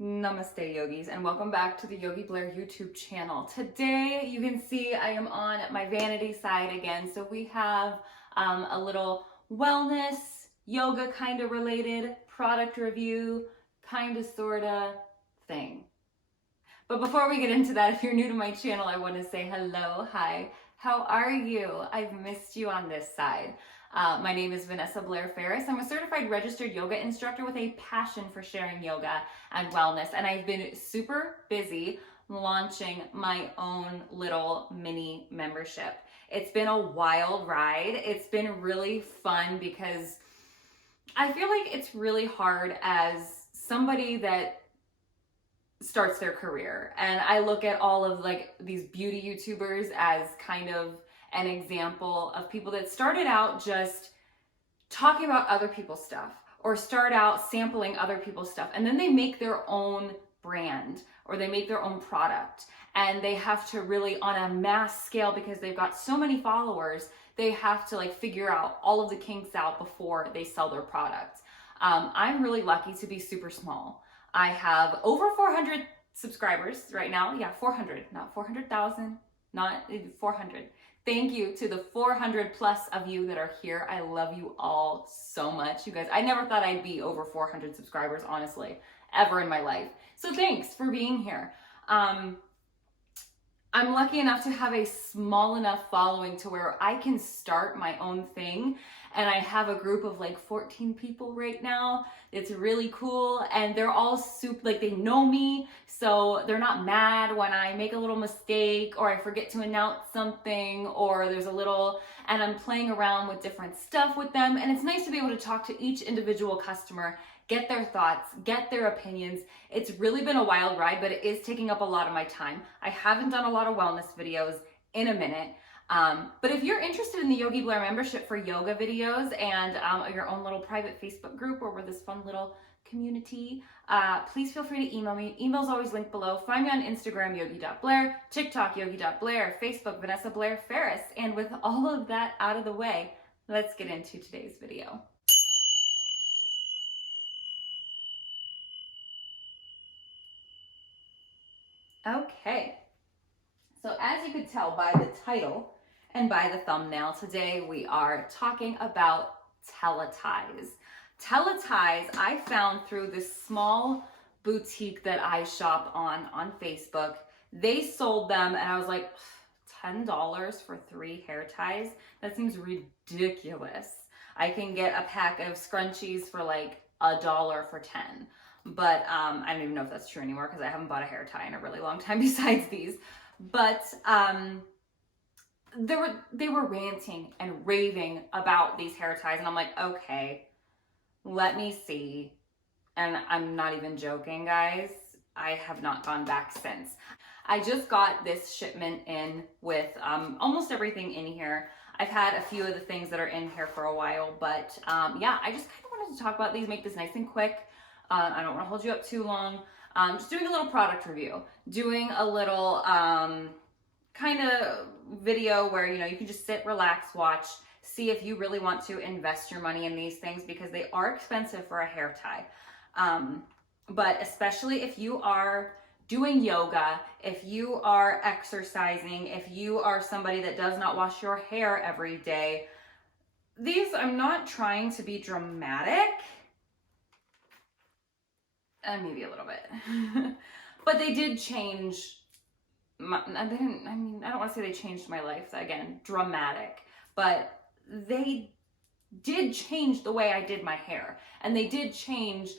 Namaste yogis, and welcome back to the Yogi Blair YouTube channel. Today you can see I am on my vanity side again. So we have a little wellness, yoga kind of related product review, kind of sort of thing. But before we get into that, if you're new to my channel, I want to say hello, hi, how are you? I've missed you on this side. My name is Vanessa Blair Ferris. I'm a certified registered yoga instructor with a passion for sharing yoga and wellness. And I've been super busy launching my own little mini membership. It's been a wild ride. It's been really fun because I feel like it's really hard as somebody that starts their career. And I look at all of like these beauty YouTubers as kind of an example of people that started out just talking about other people's stuff or start out sampling other people's stuff, and then they make their own brand or they make their own product, and they have to really, on a mass scale, because they've got so many followers, they have to like figure out all of the kinks out before they sell their product. I'm really lucky to be super small. I have over 400 subscribers right now. Yeah, 400, not 400,000, not 400. Thank you to the 400 plus of you that are here. I love you all so much. You guys, I never thought I'd be over 400 subscribers, honestly, ever in my life. So thanks for being here. I'm lucky enough to have a small enough following to where I can start my own thing. And I have a group of like 14 people right now. It's really cool. And they're all super, like they know me. So they're not mad when I make a little mistake or I forget to announce something or there's a little, and I'm playing around with different stuff with them. And it's nice to be able to talk to each individual customer, get their thoughts, get their opinions. It's really been a wild ride, but it is taking up a lot of my time. I haven't done a lot of wellness videos in a minute. But if you're interested in the Yogi Blair membership for yoga videos and your own little private Facebook group where we're this fun little community, please feel free to email me. Email's always linked below. Find me on Instagram, yogi.blair, TikTok, yogi.blair, Facebook, Vanessa Blair Ferris. And with all of that out of the way, let's get into today's video. Okay, so as you could tell by the title and by the thumbnail, today we are talking about TELETIES. TELETIES I found through this small boutique that I shop on Facebook. They sold them and I was like, $10 for 3 hair ties? That seems ridiculous. I can get a pack of scrunchies for like $1 for 10. But I don't even know if that's true anymore because I haven't bought a hair tie in a really long time besides these. But they were ranting and raving about these hair ties, and I'm like, okay, let me see. And I'm not even joking, guys. I have not gone back since. I just got this shipment in with almost everything in here. I've had a few of the things that are in here for a while, but yeah, I just kind of wanted to talk about these, make this nice and quick. I don't want to hold you up too long. Just doing a little product review, doing a little kind of video where, you know, you can just sit, relax, watch, see if you really want to invest your money in these things because they are expensive for a hair tie. But especially if you are doing yoga, if you are exercising, if you are somebody that does not wash your hair every day, these, I'm not trying to be dramatic, and maybe a little bit, but they did change I don't want to say they changed my life, again, dramatic, but they did change the way I did my hair, and they did change,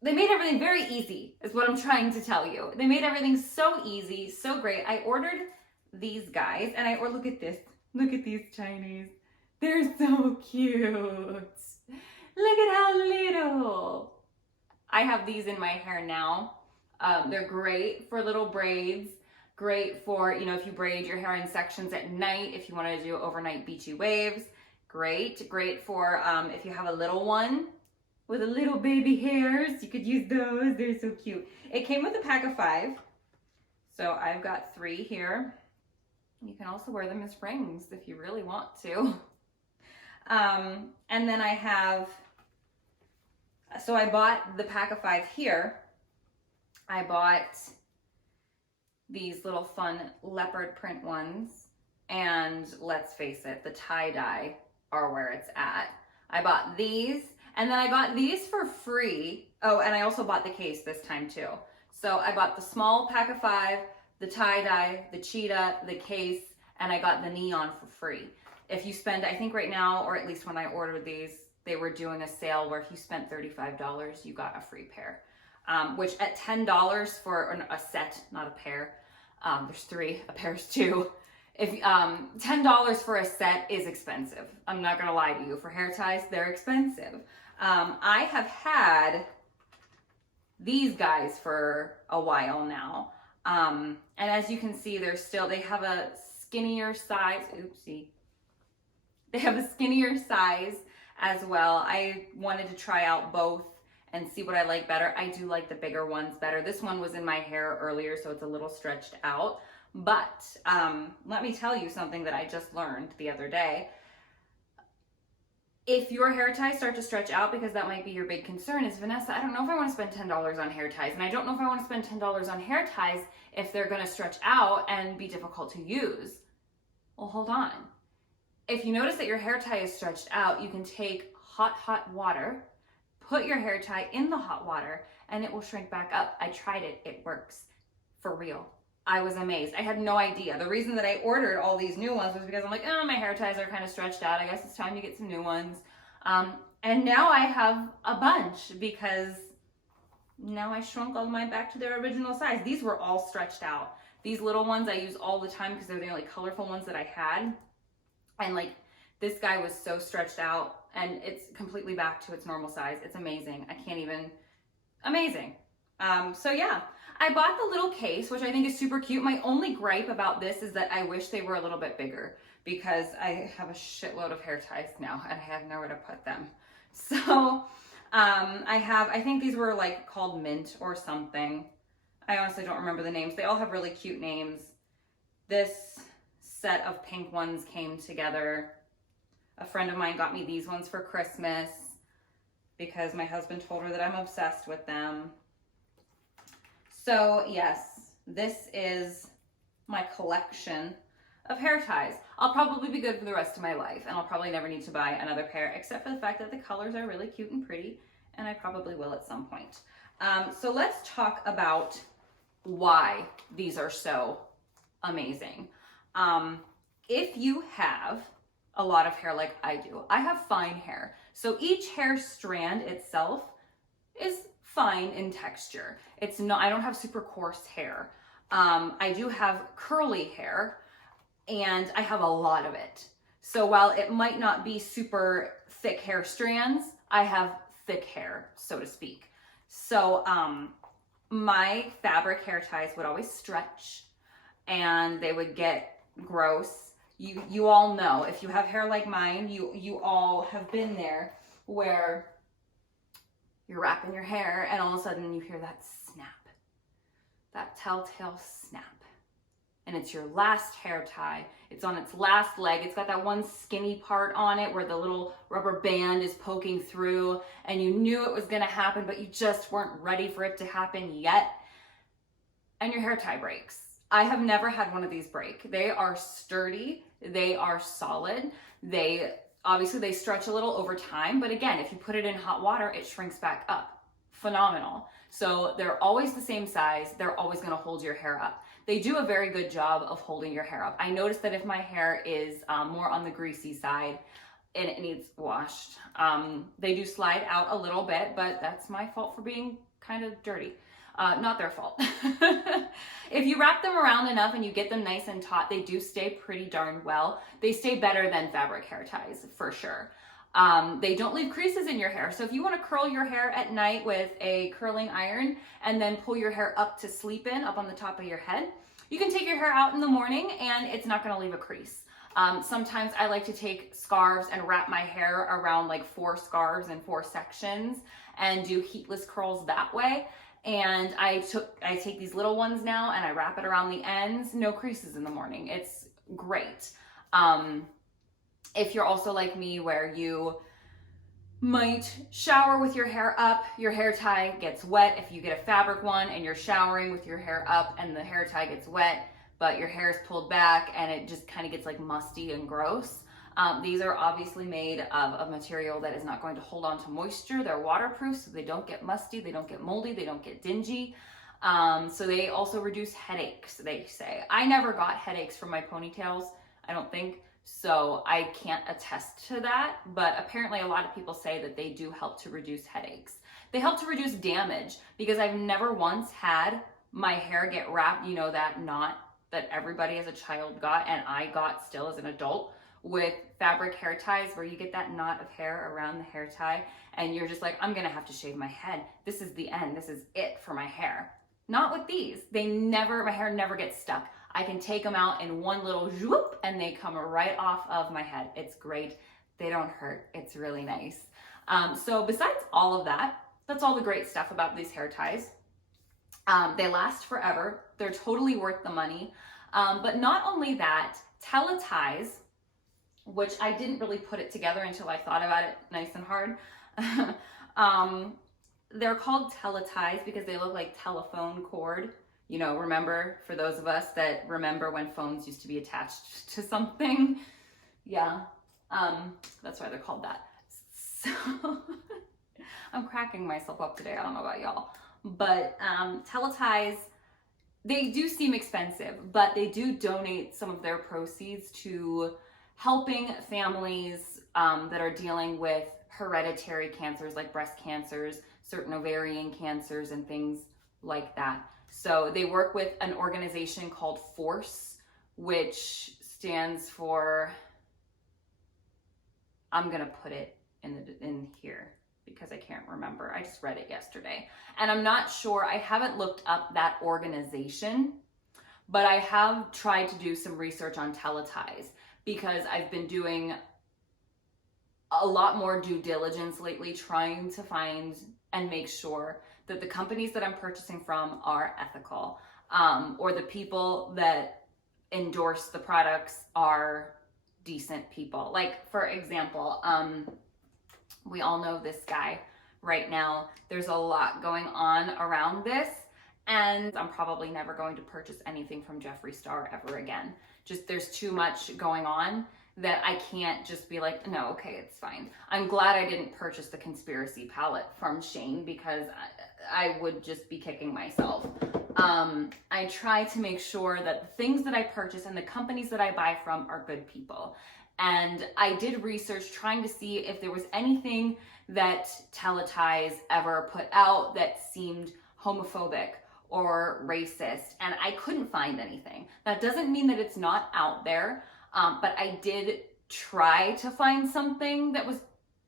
they made everything very easy, is what I'm trying to tell you. They made everything so easy, so great. I ordered these guys, and look at this, look at these Chinese. They're so cute. Look at how little. I have these in my hair now. They're great for little braids, great for, you know, if you braid your hair in sections at night, if you want to do overnight beachy waves, great for if you have a little one with a little baby hairs, you could use those. They're so cute. It came with a pack of 5. So I've got 3 here. You can also wear them as rings if you really want to. And then I have, so I bought the pack of 5 here I bought these little fun leopard print ones, and let's face it, the tie-dye are where it's at. I bought these, and then I got these for free. Oh, and I also bought the case this time too. So I bought the small pack of 5, the tie-dye, the cheetah, the case, and I got the neon for free. If you spend, I think right now, or at least when I ordered these, they were doing a sale where if you spent $35, you got a free pair. Which at $10 for a set, not a pair, there's 3, a pair's 2. If $10 for a set is expensive. I'm not gonna lie to you. For hair ties, they're expensive. I have had these guys for a while now. And as you can see, they have a skinnier size. Oopsie. They have a skinnier size as well. I wanted to try out both and see what I like better. I do like the bigger ones better. This one was in my hair earlier, so it's a little stretched out. But let me tell you something that I just learned the other day. If your hair ties start to stretch out, because that might be your big concern, is Vanessa, I don't know if I want to spend $10 on hair ties, and I don't know if I want to spend $10 on hair ties if they're going to stretch out and be difficult to use. Well, hold on. If you notice that your hair tie is stretched out, you can take hot water, put your hair tie in the hot water, and it will shrink back up. I tried it. It works. For real. I was amazed. I had no idea. The reason that I ordered all these new ones was because I'm like, oh, my hair ties are kind of stretched out. I guess it's time to get some new ones. And now I have a bunch because now I shrunk all mine back to their original size. These were all stretched out. These little ones I use all the time because they're the only colorful ones that I had. And like this guy was so stretched out and it's completely back to its normal size. It's amazing. I can't even, amazing. So yeah, I bought the little case, which I think is super cute. My only gripe about this is that I wish they were a little bit bigger, because I have a shitload of hair ties now and I have nowhere to put them. So I think these were like called Mint or something. I honestly don't remember the names. They all have really cute names. This set of pink ones came together. A friend of mine got me these ones for Christmas because my husband told her that I'm obsessed with them. So yes, this is my collection of hair ties. I'll probably be good for the rest of my life, and I'll probably never need to buy another pair, except for the fact that the colors are really cute and pretty, and I probably will at some point. So let's talk about why these are so amazing. If you have a lot of hair like I do, I have fine hair. So each hair strand itself is fine in texture. It's not, I don't have super coarse hair. I do have curly hair and I have a lot of it. So while it might not be super thick hair strands, I have thick hair, so to speak. So my fabric hair ties would always stretch and they would get gross. You all know, if you have hair like mine, you all have been there where you're wrapping your hair and all of a sudden you hear that snap, that telltale snap. And it's your last hair tie. It's on its last leg. It's got that one skinny part on it where the little rubber band is poking through and you knew it was gonna happen, but you just weren't ready for it to happen yet. And your hair tie breaks. I have never had one of these break. They are sturdy, they are solid. Obviously they stretch a little over time, but again, if you put it in hot water, it shrinks back up. Phenomenal. So they're always the same size. They're always gonna hold your hair up. They do a very good job of holding your hair up. I noticed that if my hair is more on the greasy side and it needs washed, they do slide out a little bit, but that's my fault for being kind of dirty. Not their fault. If you wrap them around enough and you get them nice and taut, they do stay pretty darn well. They stay better than fabric hair ties, for sure. They don't leave creases in your hair. So if you want to curl your hair at night with a curling iron and then pull your hair up to sleep in, up on the top of your head, you can take your hair out in the morning and it's not going to leave a crease. Sometimes I like to take scarves and wrap my hair around like 4 scarves in 4 sections and do heatless curls that way. And I take these little ones now and I wrap it around the ends, no creases in the morning. It's great. If you're also like me where you might shower with your hair up, your hair tie gets wet. If you get a fabric one and you're showering with your hair up and the hair tie gets wet, but your hair is pulled back and it just kind of gets like musty and gross. These are obviously made of a material that is not going to hold on to moisture. They're waterproof, so they don't get musty, they don't get moldy, they don't get dingy. So they also reduce headaches, they say. I never got headaches from my ponytails, I don't think, so I can't attest to that, but apparently a lot of people say that they do help to reduce headaches. They help to reduce damage, because I've never once had my hair get wrapped, you know, that knot that everybody as a child got and I got still as an adult, with fabric hair ties where you get that knot of hair around the hair tie and you're just like, I'm gonna have to shave my head. This is the end, this is it for my hair. Not with these. My hair never gets stuck. I can take them out in one little whoop and they come right off of my head. It's great. They don't hurt. It's really nice. So besides all of that, that's all the great stuff about these hair ties. They last forever. They're totally worth the money. But not only that, TELETIES, which I didn't really put it together until I thought about it nice and hard. They're called TELETIES because they look like telephone cord. You know, remember, for those of us that remember when phones used to be attached to something. Yeah, that's why they're called that. So I'm cracking myself up today. I don't know about y'all. But TELETIES, they do seem expensive, but they do donate some of their proceeds to helping families that are dealing with hereditary cancers like breast cancers, certain ovarian cancers, and things like that. So they work with an organization called FORCE, which stands for, I'm gonna put it in here because I can't remember. I just read it yesterday. And I'm not sure, I haven't looked up that organization, but I have tried to do some research on TELETIES because I've been doing a lot more due diligence lately, trying to find and make sure that the companies that I'm purchasing from are ethical, or the people that endorse the products are decent people. Like, for example, we all know this guy right now. There's a lot going on around this, and I'm probably never going to purchase anything from Jeffree Star ever again. Just, there's too much going on that I can't just be like, no, okay, it's fine. I'm glad I didn't purchase the conspiracy palette from Shane because I would just be kicking myself. I try to make sure that the things that I purchase and the companies that I buy from are good people. And I did research trying to see if there was anything that TELETIES ever put out that seemed homophobic or racist, and I couldn't find anything. That doesn't mean that it's not out there, but I did try to find something that was,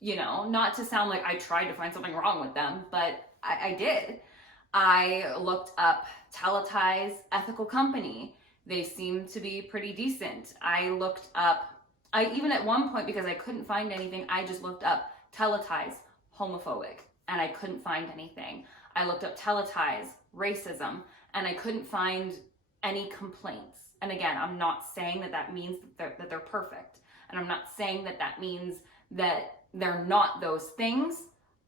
you know, not to sound like I tried to find something wrong with them, but I did. I looked up TELETIES ethical company. They seem to be pretty decent. I looked up, even at one point, because I couldn't find anything, I just looked up TELETIES homophobic and I couldn't find anything. I looked up TELETIES racism and I couldn't find any complaints. And again, I'm not saying that that means that they're perfect. And I'm not saying that that means that they're not those things.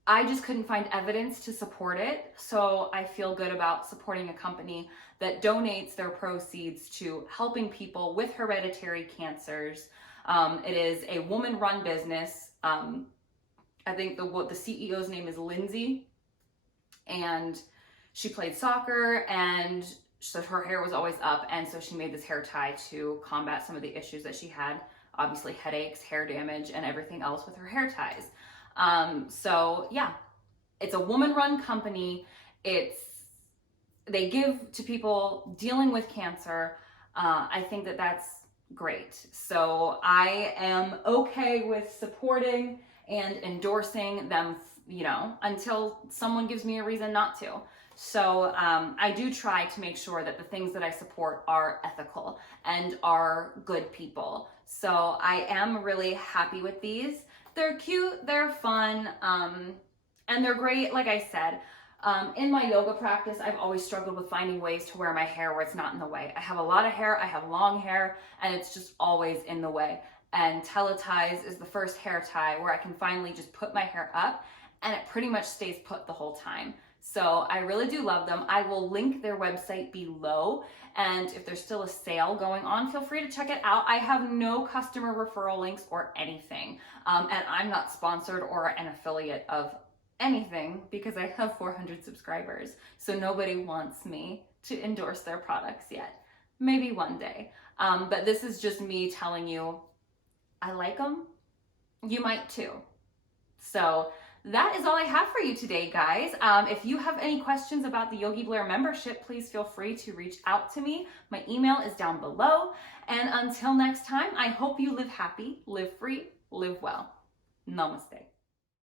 I just couldn't find evidence to support it. So I feel good about supporting a company that donates their proceeds to helping people with hereditary cancers. It is a woman-run business. I think the CEO's name is Lindsay, and she played soccer, and so her hair was always up, and so she made this hair tie to combat some of the issues that she had, obviously headaches, hair damage, and everything else with her hair ties. So yeah, it's a woman-run company. They give to people dealing with cancer. I think that that's great. So I am okay with supporting and endorsing them, you know, until someone gives me a reason not to. So I do try to make sure that the things that I support are ethical and are good people. So I am really happy with these. They're cute, they're fun, and they're great. Like I said, in my yoga practice, I've always struggled with finding ways to wear my hair where it's not in the way. I have a lot of hair, I have long hair, and it's just always in the way. and TELETIES is the first hair tie where I can finally just put my hair up and it pretty much stays put the whole time. So I really do love them. I will link their website below, and if there's still a sale going on, feel free to check it out. I have no customer referral links or anything, and I'm not sponsored or an affiliate of anything because I have 400 subscribers, so nobody wants me to endorse their products yet. Maybe one day, but this is just me telling you I like them. You might too. So that is all I have for you today, guys. If you have any questions about the Yogi Blair membership, please feel free to reach out to me. My email is down below. And until next time, I hope you live happy, live free, live well. Namaste.